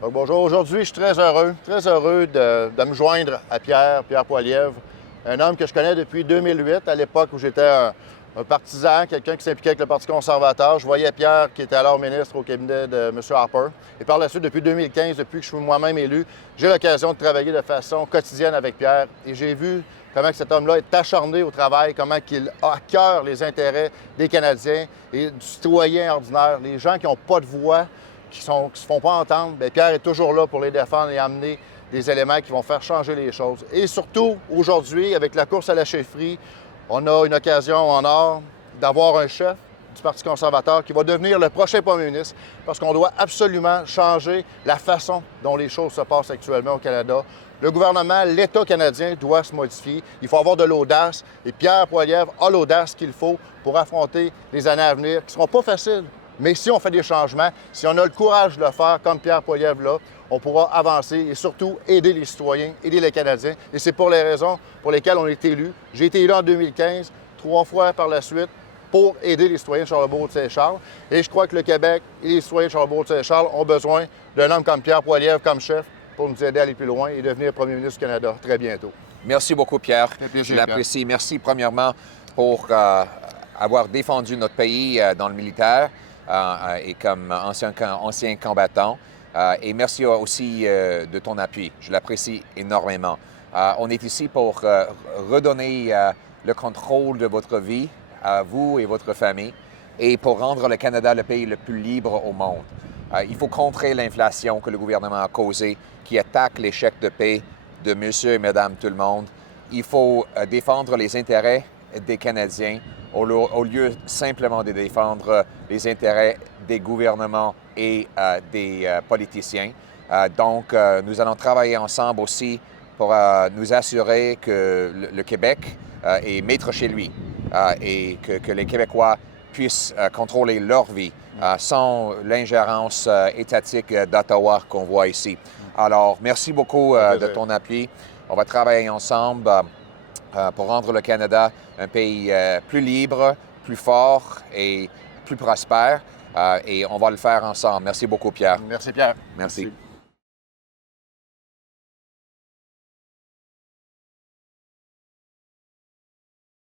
Bonjour. Aujourd'hui, je suis très heureux de me joindre à Pierre Poilievre, un homme que je connais depuis 2008, à l'époque où j'étais un partisan, quelqu'un qui s'impliquait avec le Parti conservateur. Je voyais Pierre, qui était alors ministre au cabinet de M. Harper. Et par la suite, depuis 2015, depuis que je suis moi-même élu, j'ai l'occasion de travailler de façon quotidienne avec Pierre. Et j'ai vu comment cet homme-là est acharné au travail, comment il a à cœur les intérêts des Canadiens et du citoyen ordinaire, les gens qui n'ont pas de voix, qui ne se font pas entendre. Bien, Pierre est toujours là pour les défendre et amener des éléments qui vont faire changer les choses. Et surtout, aujourd'hui, avec la course à la chefferie, on a une occasion en or d'avoir un chef du Parti conservateur qui va devenir le prochain premier ministre parce qu'on doit absolument changer la façon dont les choses se passent actuellement au Canada. Le gouvernement, l'État canadien doit se modifier. Il faut avoir de l'audace et Pierre Poilievre a l'audace qu'il faut pour affronter les années à venir qui ne seront pas faciles. Mais si on fait des changements, si on a le courage de le faire comme Pierre Poilievre là, on pourra avancer et surtout aider les citoyens, aider les Canadiens. Et c'est pour les raisons pour lesquelles on est élu. J'ai été élu en 2015, 3 fois par la suite, pour aider les citoyens de Charlebourg-de-Saint-Charles. Et je crois que le Québec et les citoyens de Charlebourg-de-Saint-Charles ont besoin d'un homme comme Pierre Poilievre comme chef pour nous aider à aller plus loin et devenir premier ministre du Canada très bientôt. Merci beaucoup, Pierre. Je l'apprécie. Merci, premièrement, pour avoir défendu notre pays dans le militaire et comme ancien combattant. Et merci aussi de ton appui. Je l'apprécie énormément. On est ici pour redonner le contrôle de votre vie à vous et votre famille et pour rendre le Canada le pays le plus libre au monde. Il faut contrer l'inflation que le gouvernement a causée, qui attaque les chèques de paie de monsieur et madame tout le monde. Il faut défendre les intérêts des Canadiens au lieu simplement de défendre les intérêts des gouvernements et des politiciens. Donc, nous allons travailler ensemble aussi pour nous assurer que le Québec est maître chez lui et que les Québécois puissent contrôler leur vie sans l'ingérence étatique d'Ottawa qu'on voit ici. Alors, merci beaucoup de ton appui. On va travailler ensemble pour rendre le Canada un pays plus libre, plus fort et plus prospère. Et on va le faire ensemble. Merci beaucoup, Pierre. Merci, Pierre. Merci.